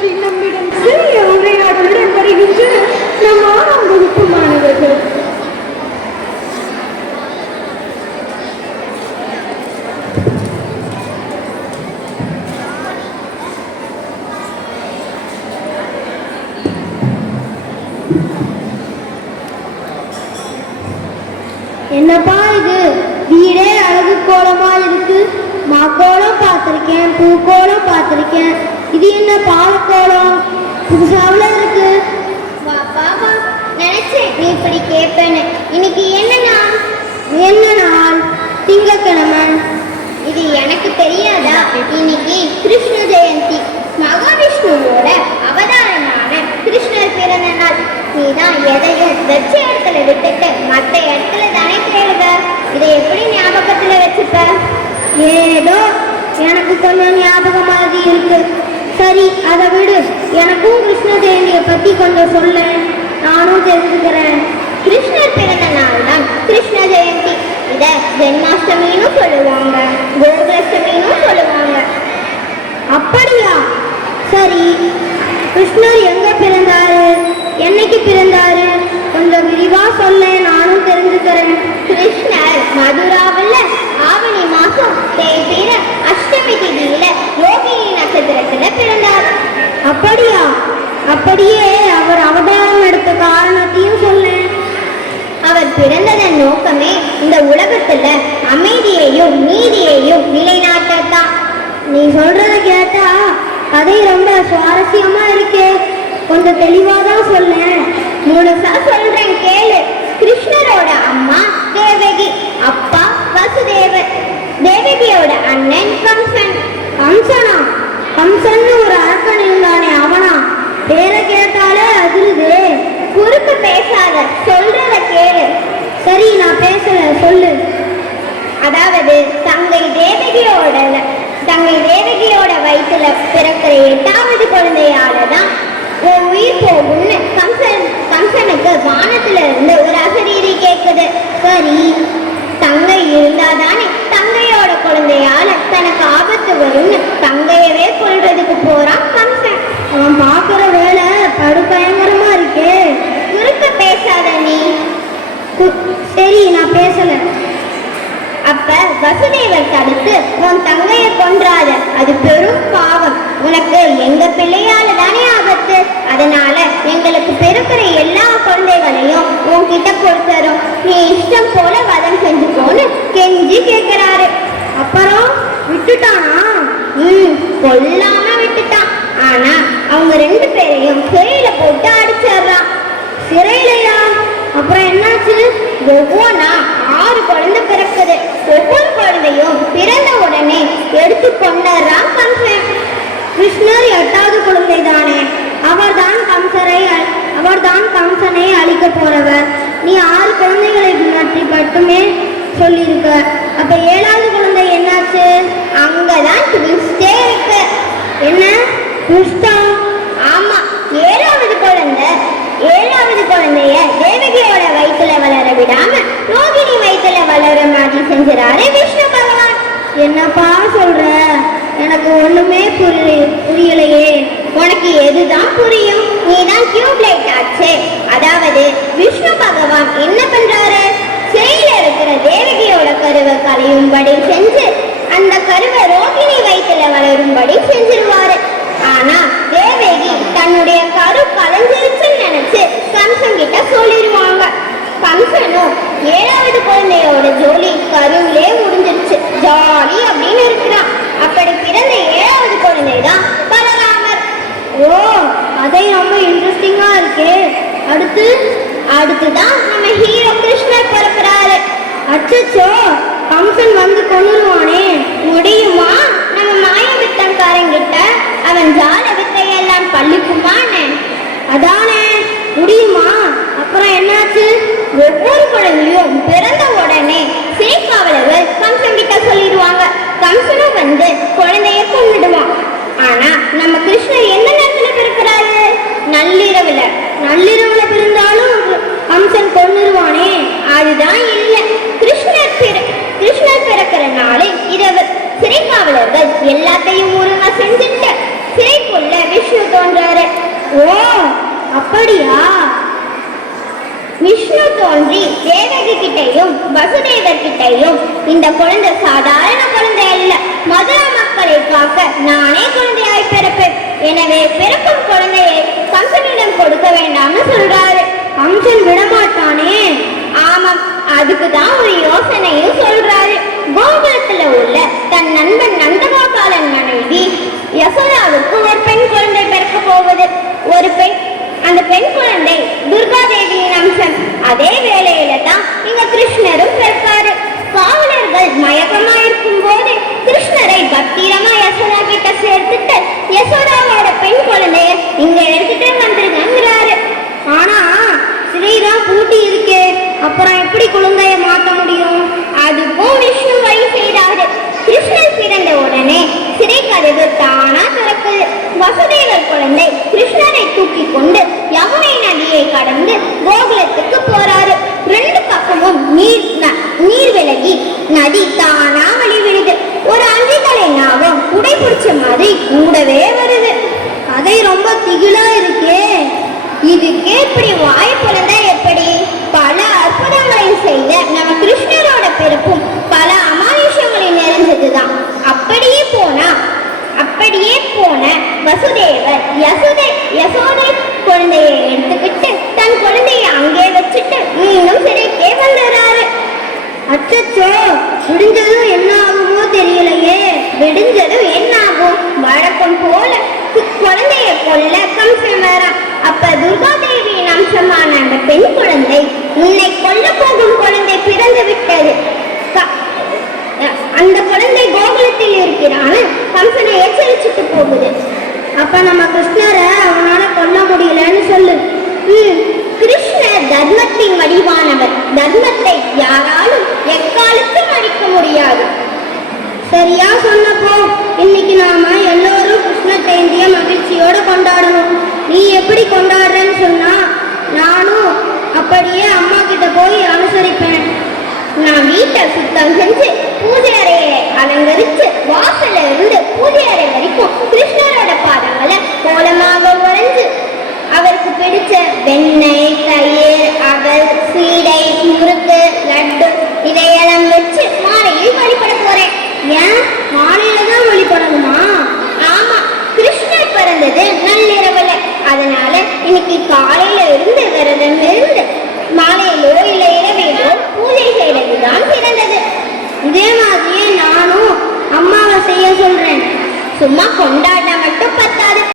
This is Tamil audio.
பற்றி நம்மிடம் சிறிய உரையாடலுடன் வருகின்ற நம் 6ஆம் வகுப்பு மாணவர்கள். என்னப்பா இது? வீடே அழகு கோலமா இருக்கு. மாக்கோலம் பார்த்திருக்கேன், பூக்கோலம் பார்த்திருக்கேன். இது என்ன பாலக்கோலம் புதுசாவில் இருக்கு? பாப்பா நினைச்சேன் நீ இப்படி கேட்பேன்னு. இன்னைக்கு என்ன நாள்? என்ன நாள்? திங்கக்கிழமை. இது எனக்கு தெரியாதா? இன்னைக்கு கிருஷ்ண ஜெயந்தி, மகாவிஷ்ணுவோட அவதாரமான கிருஷ்ணர் பிறந்த நாள். நீதான் எதையும் வச்ச இடத்துல விட்டுட்டு மற்ற இடத்துல தானே கேளுங்க. இதை எப்படி ஞாபகத்துல வச்சுப்ப? ஏதோ எனக்கு கொஞ்சம் ஞாபகம் மாதிரி இருக்கு. சரி, அதை விடு. எனக்கும் கிருஷ்ண ஜெயந்தியை பத்தி கொஞ்சம் சொல்ல, நானும் தெரிஞ்சுக்கிறேன். கிருஷ்ணர் பிறந்த நாள் தான் கிருஷ்ண ஜெயந்தி. இத ஜென்மாஷ்டமின்னு சொல்லுவாங்க, கோகுலாஷ்டமின்னு சொல்லுவாங்க. அப்படியா? சரி, கிருஷ்ணர் எங்க பிறந்தாரு, என்னைக்கு பிறந்தாரு, கொஞ்சம் விரிவா சொல்ல, நானும் தெரிஞ்சுக்கிறேன். கிருஷ்ணர் மதுராவில் ஆவணி மாசம் தேய்பிற அஷ்டமி திதியில ரோகிணி நட்சத்திரத்துல பிறந்தார். அப்படியா? அப்படியே அவர் அவதாரம் எடுத்த காரணத்தையும் சொல்ல. அவர் பிறந்ததன் நோக்கமே இந்த உலகத்துல அமைதியையும் நீதியையும் நிலைநாட்டத்தான். நீ சொல்றத கேட்டா கதை ரொம்ப சுவாரஸ்யமா இருக்கே. கொஞ்சம் தெளிவாதான் சொல்ல. முழுசா சொல்றேன் கேளு. கிருஷ்ணரோட அம்மா தேவகி, அப்பா வசுதேவர். தேவகியோட அண்ணன் கம்சன். கம்சனா? கம்சன்னு ஒரு அரக்கன் இருந்தானே, அவனா? பேரை கேட்டாலே அதிருது. குறுக்கு பேசாத, சொல்றத கேளு. சரி, நான் பேசல, சொல்லு. அதாவது தங்கை தேவகியோட வயிற்றுல பிறக்கிற 8வது குழந்தையாலதான் உன் உயிர் போகும்னு கம்சனுக்கு வானத்துல இருந்து ஒரு அசரீரி கேட்குது. சரி, தங்கை இருந்தாதானே தங்கையோட குழந்தையால தனக்கு ஆபத்து வரும்னு தங்கையவே கொள்றதுக்கு போறான் கம்சன். அவன் பார்க்குற வேலை படுபயங்கரமா இருக்கே. குறுக்க பேசாத நீ. சரி, நான் பேசல. அப்ப வசுதேவர் தடுத்து உன் தங்கைய கொன்றாத, அது பெரும் பாவம். உனக்கு எங்க பிள்ளையால தானே ஆபத்து. அதனால எங்களுக்கு பிறக்கிற எல்லா குழந்தைகளையும் உன்கிட்ட கொடுத்துரும். நீ இஷ்டம் போல வதம் செஞ்சுக்கோன்னு கெஞ்சி கேட்கிறாரு. அப்புறம் விட்டுட்டானா? கொல்லாம விட்டுட்டான். ஆனா அவங்க 2 பேரையும் சிறையில போட்டு அடிச்சிடுறான். சிறையிலையா? அப்புறம் என்னாச்சு? ஒவ்வொன்னா 6 குழந்தை பிறக்குது. ஒவ்வொரு குழந்தையும் பிறந்த உடனே எடுத்து கொண்டாடுறான் கம்சன். கிருஷ்ணர் 8வது குழந்தை தானே. அவர்தான் கம்சனை அழிக்க போறவர். நீ 6 குழந்தைகளை பற்றி மட்டுமே சொல்லியிருக்க. அப்ப 7வது குழந்தை என்னாச்சு? அங்கதான் ட்விஸ்டே இருக்கு. என்ன ட்விஸ்டா? ஆமா, 7வது குழந்தைய தேவகியோட வயிற்றுல வளர விடாம ரோகிணி வயிற்றுல வளர மாதிரி செஞ்சிறாரு விஷ்ணு பகவான். என்னப்பா சொல்ற? எனக்கு ஒண்ணுமே புரியலையே. உனக்கு எதுதான் புரியும்? நீதான் டியூப்லைட் ஆச்சே. அதாவது விஷ்ணு பகவான் என்ன பண்றாரு? சிறையில இருக்கிற தேவகியோட கருவை களையும்படி செஞ்சு அந்த கருவை ரோகிணி வயிற்றுல வளரும்படி செஞ்சிருவாரு. ஆனா தேவகி தன்னுடைய கரு கலைஞ்சிருச்சுன்னு நினைச்சு கம்சன் கிட்ட சொல்லிடுவாங்க. கம்சனும் 7வது குழந்தையோட ஜோலி கருவிலே முடிஞ்சிருச்சு, ஜாலி அப்படின்னு இருக்கிறான். அப்படி பிறந்த 7வது குழந்தை தான் பலராமர். ஓ, அதை ரொம்ப இன்ட்ரெஸ்டிங்கா இருக்கே. அடுத்துதான் நம்ம ஹீரோ கிருஷ்ணர் பிறக்கிறாரு. அச்சோ, கம்சன் வந்து கொன்னுருவானே. முடியுமா? நம்ம மாயவித்தன்காரங்கிட்ட அவன் ஜால வித்தையெல்லாம் பள்ளிக்குமானே. அதானே, முடியுமா? அப்புறம் என்னாச்சு? ஒவ்வொரு குழந்தையும் பிறந்த உடனே சிறைக்காவலர்கள் கம்சன் கிட்ட சொல்லிடுவாங்க. கம்சனும் வந்து குழந்தைய கொன்னுடுவான். ஆனா நம்ம கிருஷ்ணர் எந்த நேரத்துல பிறக்கிறாரு? நள்ளிரவுல பிறந்தாலும் கம்சன் கொன்னுருவானே. அதுதான் இல்ல. கிருஷ்ணர் பிறக்கிற நாளை இரவு சிறைக்காவலர்கள் எல்லாத்தையும் ஒழுங்கா செஞ்சுட்டு சிறைக்குள்ள விஷ்ணு தோன்றாரு. ஓ அப்படியா? விஷ்ணு தோன்றி தேவகி கிட்டையும் வசுதேவர் கிட்டையும் இந்த குழந்தை சாதாரண குழந்தை அல்ல, மதுரா மக்களை காக்க நானே குழந்தையாய் பிறப்பேன். எனவே பிறக்கும் குழந்தையை கம்சனிடம் கொடுக்க வேண்டாம்னு சொல்றாரு. கம்சன் விடமாட்டானே. ஆமாம், அதுக்கு தான் ஒரு யோசனையும் சொல்றாரு. கோகுலத்துல உள்ள தன் நண்பன் நந்தகோபாலன் மனைவி யசோதாவுக்கு ஒரு பெண் குழந்தை பிறக்க போகுது. அந்த பெண் குழந்தை துர்காதேவியின் அம்சம். அதே வேளையில தான் இங்க கிருஷ்ணரும் பிறப்பாரு. காவலர்கள் மயக்கமா இருக்கும் போது கிருஷ்ணரை பத்திரமா யசோதா கிட்ட சேர்த்துட்டு யசோதாவோட பெண் குழந்தைய இங்க எடுத்துட்டு வந்துருங்கிறாரு. ஆனா சிறைதான் பூட்டி இருக்கே, அப்புறம் எப்படி குழந்தைய மாத்த முடியும்? அதுக்கும் விஷ்ணு வழி செய்தாரு. கிருஷ்ணர் பிறந்த உடனே சிறை கதவு தானா திறக்குது. வசுதேவர் குழந்தை கிருஷ்ணரை தூக்கி கொண்டு யமுனை நதியை கடந்து கோகுலத்துக்கு போறாரு. ரெண்டு பக்கமும் நீர் விலகி நதி தானா வழி விடுது. ஒரு அஞ்சித்தலை நாகம் உடை பிடிச்ச மாதிரி கூடவே வருது. கதை ரொம்ப திகிலா இருக்கே. இதுக்கே இப்படி வாய் பிறந்தா எப்படி? பல அற்புதங்களை செய்த நம்ம கிருஷ்ணரோட பிறப்பும் பல அமானுஷங்களை நிறைந்ததுதான். அப்படியே போன வசுதேவர் யசோதை குழந்தையை எடுத்துக்கிட்டு தன் குழந்தையை அங்கே வச்சுட்டு மீண்டும் சிறைக்கே வந்துடுறாரு. அச்சச்சோ, விடிஞ்சதும் என்ன ஆகுமோ தெரியலையே. விடிஞ்சதும் என்ன ஆகும்? வழக்கம் போல குழந்தைய கொல்ல கம்சன் வரான். அப்ப துர்காதேவியின் அம்சமான அந்த பெண் குழந்தை, உன்னை கொல்ல போகும் குழந்தை பிறந்து விட்டது, அந்த குழந்தை கோகுலத்தில் இருக்கிறான்னு கம்சனை எச்சரிச்சுட்டு போகுது. அப்ப நம்ம கிருஷ்ணரை அவனால கொல்ல முடியலன்னு சொல்லு. கிருஷ்ணர் தர்மத்தின் வடிவானவர். தர்மத்தை யாராலும் எக்காலத்தும் அழிக்க முடியாது. சரியா சொன்னப்போ இன்னைக்கு நாம எல்லோரும் கிருஷ்ண ஜெயந்திய மகிழ்ச்சியோட கொண்டாடணும். நீ எப்படி கொண்டாடுறேன்னு சொன்னா நானும் அப்படியே அம்மா கிட்ட போய் அனுசரிப்பேன். நான் வீட்டை சுத்தம் செஞ்சு பூஜை அறையை அலங்கரிச்சு வாசல்ல இருந்து பூஜை அறை வரைக்கும் கிருஷ்ணரோட பாதங்களை கோலமாக உறைஞ்சு அவருக்கு பிடிச்ச வெண்ணெய், தயிர், அவல், சீடை, முறுக்கு, லட்டு இதையெல்லாம் வச்சு மாலையில் வழிபட போறேன். ஏன் மாலையில தான் வழிபடணுமா? ஆமா, கிருஷ்ணர் பிறந்தது நள்ளிரவுல. அதனால இன்னைக்கு காலையில இருந்து விரதம் இருந்து மாலையிலோ இல்ல இரவிலோ பூஜை செய்யறதுதான் சிறந்தது. இதே மாதிரியே நானும் அம்மாவை செய்ய சொல்றேன். சும்மா கொண்டாட